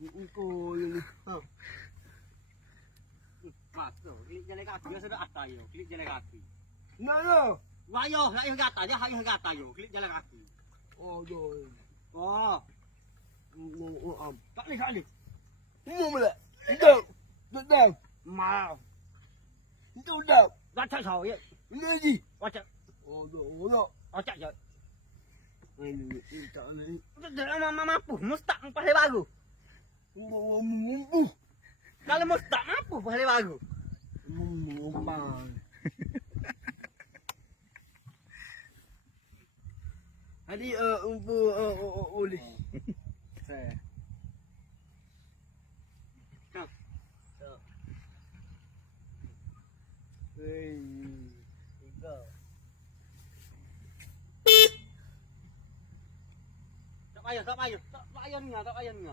Engkau ni. Ha. Kata, klik jalan kaki dia sudah atas yo, klik jalan kaki. Nah. Wayo, nak yang atas dia, hak yang atas yo, klik jalan kaki. Oh, jom. Oh, tak ni. Mau mula. Dah. Dah. Mau. Itu dah. Dah cak sao ye. Lagi. Wacak. Oh, dah. Wacak je. Ini tak ni. Dah mampu, mustak pasal baru. Mumpu. Kalau mustak mampu pasal baru. Mumpang. Hadi boleh. Saya. Tak payah ni, tak payah ni.